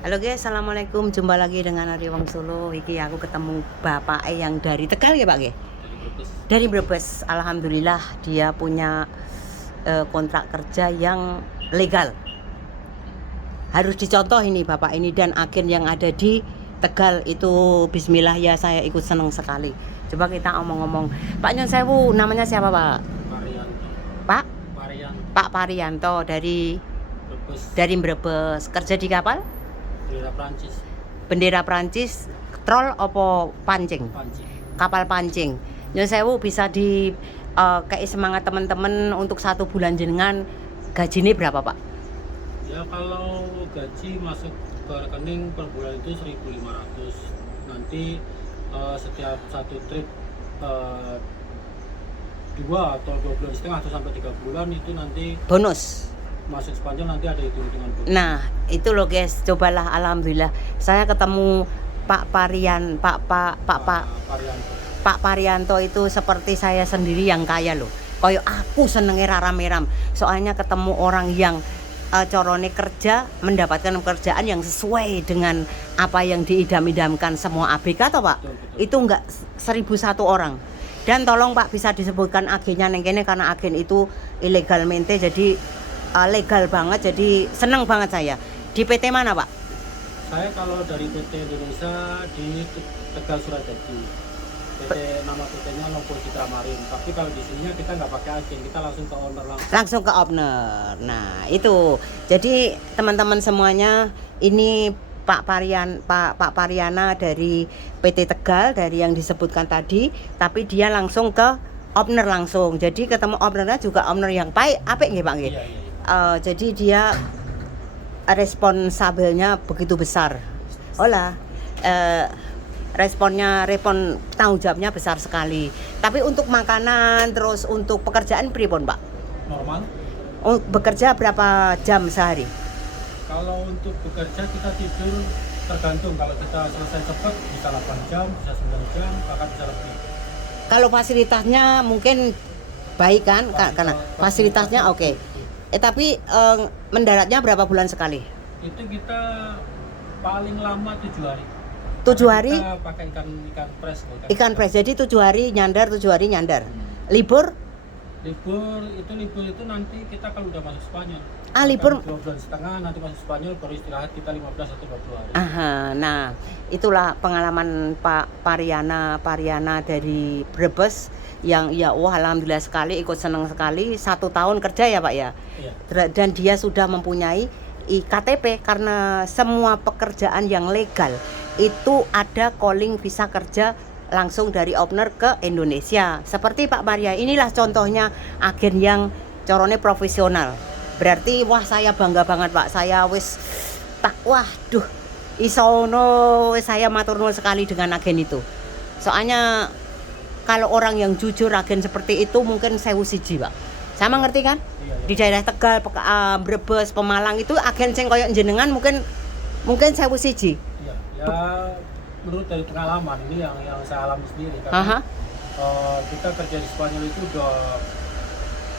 Halo guys, assalamualaikum. Jumpa lagi dengan Ari Wong Solo. Iki aku ketemu bapak yang dari Tegal ya pak ya? Dari Brebes. Dari Brebes. Alhamdulillah dia punya kontrak kerja yang legal. Harus dicontoh ini bapak ini dan agen yang ada di Tegal itu. Bismillah ya, saya ikut senang sekali. Coba kita omong-omong. Pak Nyon Sewu, namanya siapa pak? Parianto. Pak? Parianto. Pak Parianto dari Brebes. Brebes. Kerja di kapal? Bendera Prancis. Bendera Prancis, troll opo pancing? Pancing. Kapal pancing. Nyun sewu bisa di kayak semangat teman-teman untuk 1 bulan jenengan gajinya berapa pak? Ya kalau gaji masuk ke rekening per bulan itu 1.500. Nanti setiap satu trip 2 atau 2,5 bulan atau sampai 3 bulan itu nanti Bonus. masuk Spanyol, nanti ada hitung-hitungan bonus. Nah itu loh guys, cobalah. Alhamdulillah saya ketemu Pak Parianto. Pak Parianto itu seperti saya sendiri yang kaya loh. Koyo aku senenge raram-meram. Soalnya ketemu orang yang corone kerja, mendapatkan pekerjaan yang sesuai dengan apa yang diidam-idamkan semua ABK toh Pak. Betul, betul. Itu enggak 1.001 orang. Dan tolong Pak bisa disebutkan agennya neng kene, karena agen itu ilegalmente jadi legal banget, jadi seneng banget saya. Di PT mana Pak? Saya kalau dari PT Indonesia di Tegal Suradadi. Nama PT-nya Nopo Citra Marin. Tapi kalau di sininya kita nggak pakai agen, kita langsung ke owner langsung. Langsung ke owner. Nah itu, jadi teman-teman semuanya, ini Pak Pariana dari PT Tegal, dari yang disebutkan tadi, tapi dia langsung ke owner langsung. Jadi ketemu ownernya juga owner yang baik, apik nggih Pak nggih. Iya, iya. Jadi dia responsabelnya begitu besar. Olah, respon tanggung jawabnya besar sekali. Tapi untuk makanan, terus untuk pekerjaan pripun Pak? Normal. Bekerja berapa jam sehari? Kalau untuk bekerja kita tidur tergantung. Kalau kita selesai cepat bisa 8 jam, bisa 9 jam, bahkan bisa lebih. Kalau fasilitasnya mungkin baik kan? Karena fasilitasnya oke. Tapi mendaratnya berapa bulan sekali? Itu kita paling lama 7 hari. 7 hari? Kita pakai ikan fresh. Ikan fresh. Jadi 7 hari nyandar, 7 hari nyandar. Libur? Libur itu nanti kita kalau udah masuk Spanyol. Libur 2 bulan setengah nanti masuk Spanyol, baru istirahat kita 15 atau 20 hari. Aha, nah itulah pengalaman Pak Pariana dari Brebes yang ya wah alhamdulillah sekali, ikut senang sekali. 1 tahun kerja ya Pak ya. Iya. Dan dia sudah mempunyai IKTP, karena semua pekerjaan yang legal itu ada calling visa kerja langsung dari owner ke Indonesia. Seperti Pak Maria, inilah contohnya agen yang corone profesional. Berarti wah saya bangga banget Pak. Saya wis waduh isono, saya matur nuwun sekali dengan agen itu. Soalnya kalau orang yang jujur, agen seperti itu mungkin 1.000 Pak. Sama ngerti kan? Iya, iya. Di daerah Tegal, Brebes, Pemalang itu agen sing koyo jenengan mungkin 1.000. Iya, ya menurut dari pengalaman ini yang saya alami sendiri karena kita kerja di Spanyol itu udah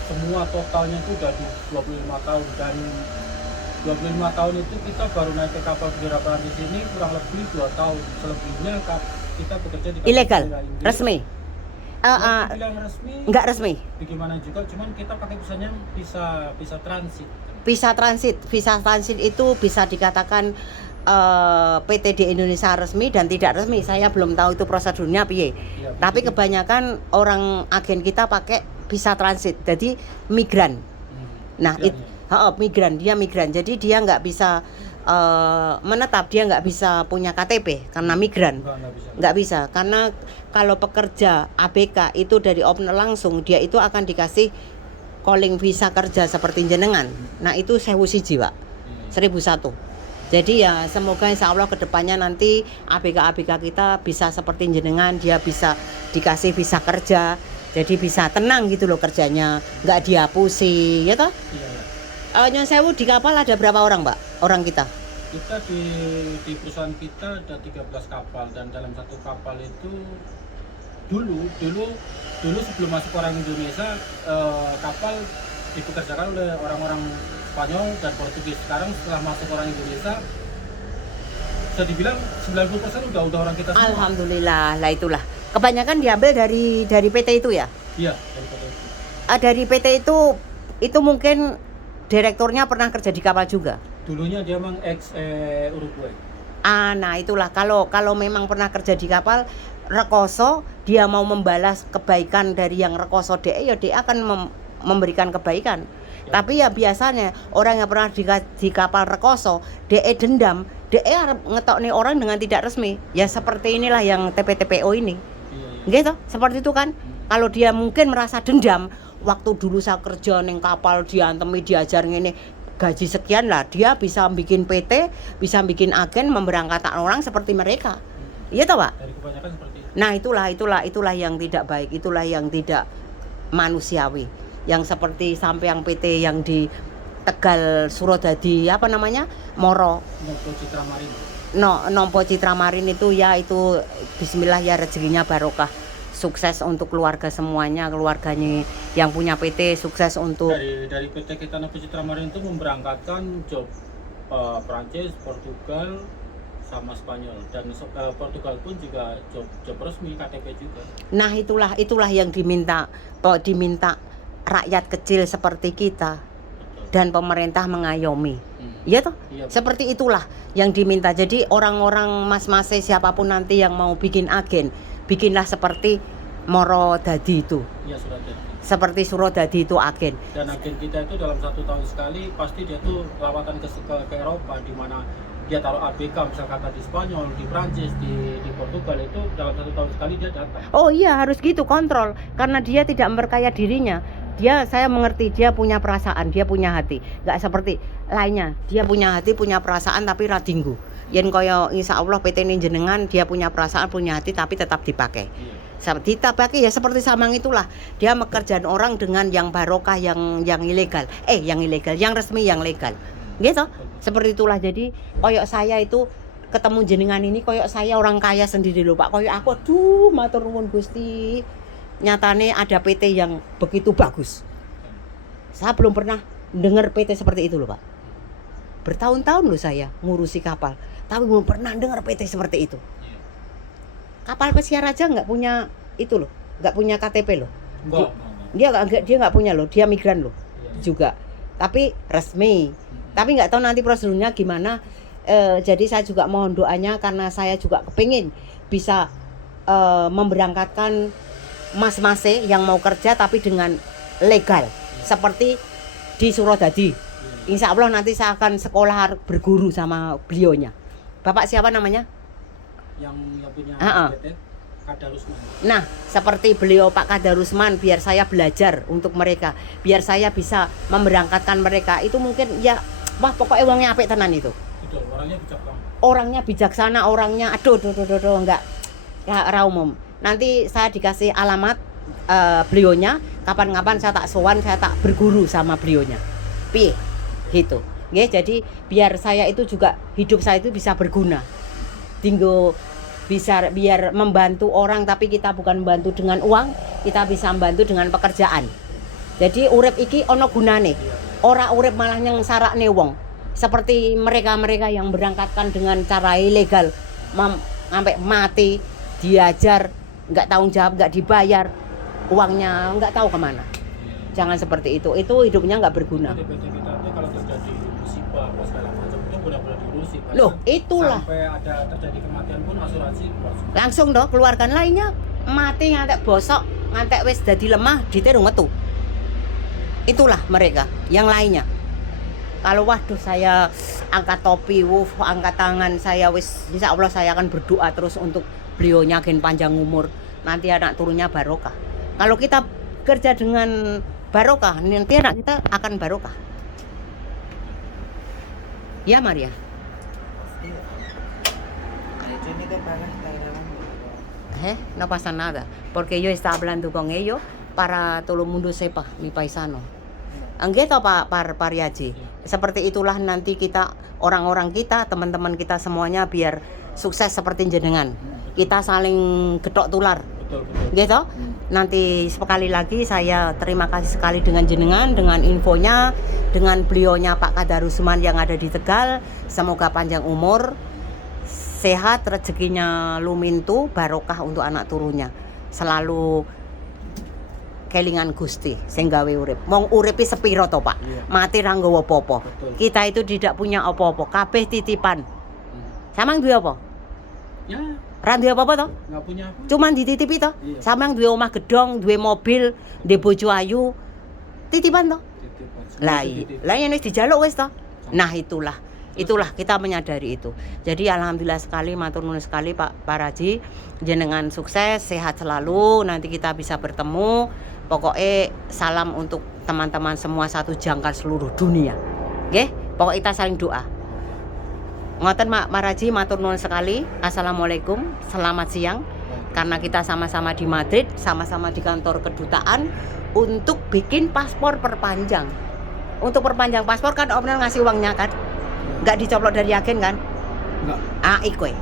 semua totalnya itu udah 25 tahun, dan 25 tahun itu kita baru naik ke kapal bendera Prancis ini kurang lebih 2 tahun. Selebihnya kita bekerja di kapal Ilegal, bendera Inggris. resmi. Bilang resmi, Enggak resmi. bagaimana juga, cuman kita pakai visanya bisa transit. Visa transit itu bisa dikatakan PT di Indonesia resmi dan tidak resmi. Saya belum tahu itu prosedurnya piye. Ya, Tapi kebanyakan orang agen kita pakai visa transit, jadi migran. Nah, migran, dia migran. Jadi dia nggak bisa menetap, dia nggak bisa punya KTP karena migran. Nggak bisa, karena kalau pekerja ABK itu dari owner langsung, dia itu akan dikasih calling visa kerja seperti jenengan. Nah itu 1.000 Pak, 1.001. Jadi ya semoga insya Allah kedepannya nanti ABK kita bisa seperti jenengan, dia bisa dikasih visa kerja, jadi bisa tenang gitu loh kerjanya, nggak dihapusi, ya toh? Iya. Nyon sewu, di kapal ada berapa orang Pak, orang kita? Kita di perusahaan kita ada 13 kapal, dan dalam satu kapal itu dulu sebelum masuk orang Indonesia, kapal dipekerjakan oleh orang-orang Spanyol dan Portugis. Sekarang setelah masuk orang Indonesia, bisa dibilang 90% udah orang kita semua. Alhamdulillah, lah itulah. Kebanyakan diambil dari PT itu ya? Iya, dari PT itu. Dari PT itu mungkin direkturnya pernah kerja di kapal juga. Dulunya dia emang ex Uruguay. Nah itulah kalau memang pernah kerja di kapal rekoso, dia mau membalas kebaikan dari yang rekoso ya dia akan memberikan kebaikan. Ya. Tapi ya biasanya orang yang pernah di kapal rekoso dendam, ngetoknya orang dengan tidak resmi. Ya seperti inilah yang TPTPO ini. Iya. Gitu, seperti itu kan. Kalau dia mungkin merasa dendam, waktu dulu saya kerja neng kapal diantemi diajar ngene gaji sekian lah, dia bisa bikin PT, bisa bikin agen memberangkatkan orang seperti mereka. Iya toh Pak? Dari kebanyakan seperti itu. Nah itulah yang tidak baik, itulah yang tidak manusiawi. Yang seperti sampai yang PT yang di Tegal Surodadi apa namanya? Moro. Nompo Citra Marin itu ya itu bismillah ya rezekinya barokah. Sukses untuk keluarga semuanya, keluarganya yang punya PT sukses untuk dari PT kita Nompo Citra Marin itu memberangkatkan job Prancis, Portugal sama Spanyol dan Portugal pun juga job resmi KTP juga. Nah itulah yang diminta rakyat kecil seperti kita. Betul. Dan pemerintah mengayomi. Iya toh? Iya. Seperti itulah yang diminta. Jadi orang-orang mas-mas siapapun nanti yang mau bikin agen, bikinlah seperti Moro Dadi itu. Iya, Surodadi. Seperti Surodadi itu agen. Dan agen kita itu dalam 1 tahun sekali pasti dia tuh lawatan ke Eropa, di mana dia taruh ABK misal kata di Spanyol, di Prancis, di Portugal, itu dalam 1 tahun sekali dia datang. Oh iya, harus gitu kontrol karena dia tidak memperkaya dirinya. Saya mengerti dia punya perasaan, dia punya hati. Enggak seperti lainnya. Dia punya hati, punya perasaan tapi radinggu. Yen kaya insyaallah PT ini jenengan dia punya perasaan, punya hati tapi tetap dipakai. Iya. Dipakai ya seperti Samang itulah. Dia mekerjakan orang dengan yang barokah, yang ilegal. Yang ilegal, yang resmi, yang legal. Gitu. Seperti itulah. Jadi koyok saya itu ketemu jenengan ini koyok saya orang kaya sendiri loh Pak. Koyok aku aduh matur nuwun Gusti. Nyatane ada PT yang begitu bagus. Saya belum pernah dengar PT seperti itu loh Pak. Bertahun-tahun loh saya ngurusi kapal, tapi belum pernah dengar PT seperti itu. Kapal pesiar aja nggak punya itu loh, nggak punya KTP loh. Dia nggak punya loh, dia migran loh juga. Tapi resmi. Tapi nggak tahu nanti prosedurnya gimana. Jadi saya juga mohon doanya karena saya juga kepingin bisa memberangkatkan mas-mase yang mau kerja tapi dengan legal seperti di Surodadi. Insya Allah nanti saya akan sekolah berguru sama beliaunya. Bapak siapa namanya? Yang punya PT Kadarusman. Nah, seperti beliau Pak Kadarusman, biar saya belajar untuk mereka, biar saya bisa memberangkatkan mereka. Itu mungkin ya, wah pokoknya uangnya apik tenan itu. Betul, orangnya bijaksana, orangnya aduh enggak ra umum. Nanti saya dikasih alamat beliaunya, kapan-kapan saya tak sowan, saya tak berguru sama beliaunya. Piye? Gitu. Nggih, jadi biar saya itu juga hidup saya itu bisa berguna. Tinggal bisa biar membantu orang tapi kita bukan membantu dengan uang, kita bisa membantu dengan pekerjaan. Jadi urip iki ono gunane. Ora urip malah yang sarakne wong. Seperti mereka-mereka yang berangkatkan dengan cara ilegal sampai mati, diajar, nggak tanggung jawab, nggak dibayar, uangnya nggak tahu kemana. Jangan seperti itu hidupnya nggak berguna. PT kita itu kalau terjadi musibah apa segala macam itu benar-benar diurusi. Loh, itulah. Sampai ada terjadi kematian pun asuransi langsung dong keluarkan lainnya mati ngantek bosok, ngantek wis dadi lemah diteru metu. Itulah mereka, yang lainnya. Kalau waduh saya angkat topi, angkat tangan saya wis insya Allah saya akan berdoa terus untuk beliaunya gen panjang umur, nanti anak turunnya barokah. Kalau kita kerja dengan barokah, nanti anak kita akan barokah. Ya Maria. No pasa nada, porque yo estaba hablando con ellos para todo el mundo sepa mi paisano. Anggeto Pak Pariaji. Seperti itulah nanti kita orang-orang kita, teman-teman kita semuanya biar sukses seperti jenengan. Kita saling getok tular. Betul. Gitu? Nanti sekali lagi saya terima kasih sekali dengan jenengan, dengan infonya, dengan beliaunya Pak Kadarusman yang ada di Tegal. Semoga panjang umur. sehat, rezekinya lumintu, barokah untuk anak turunnya. Selalu kelingan Gusti sing gawe urip. Wong uripe sepiro to, Pak? Iya. Mati ra nggawa apa-apa. Betul. Kita itu tidak punya apa-apa, kabeh titipan. Sampeyan duwe apa? Ya, Ra duwe apa-apa to? nggak punya apa. Cuman dititipi to. Iya. Sampeyan duwe omah gedhong, duwe mobil, duwe bojo ayu. Titipan to. Titipan. Semua Lah dititip. iya, yang wis dijaluk wis to. Nah, itulah kita menyadari itu. Jadi alhamdulillah sekali, matur nuwun sekali Pak Paraji, jenengan sukses, sehat selalu, nanti kita bisa bertemu. Pokoknya salam untuk teman-teman semua satu jangkar seluruh dunia. Nggih, pokoknya kita saling doa. Ngoten Mak Paraji, matur nuwun sekali. Assalamualaikum, selamat siang. Karena kita sama-sama di Madrid, sama-sama di kantor kedutaan untuk bikin paspor perpanjang. Untuk perpanjang paspor kan Om Nel ngasih uangnya kan? Nggak dicoplok dari agen kan? Enggak.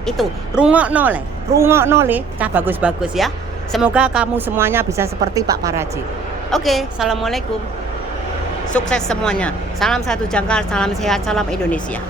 Itu rungokno le, cah bagus-bagus ya. Semoga kamu semuanya bisa seperti Pak Paraji. Oke, assalamualaikum. Sukses semuanya. Salam satu jangkar, salam sehat, salam Indonesia.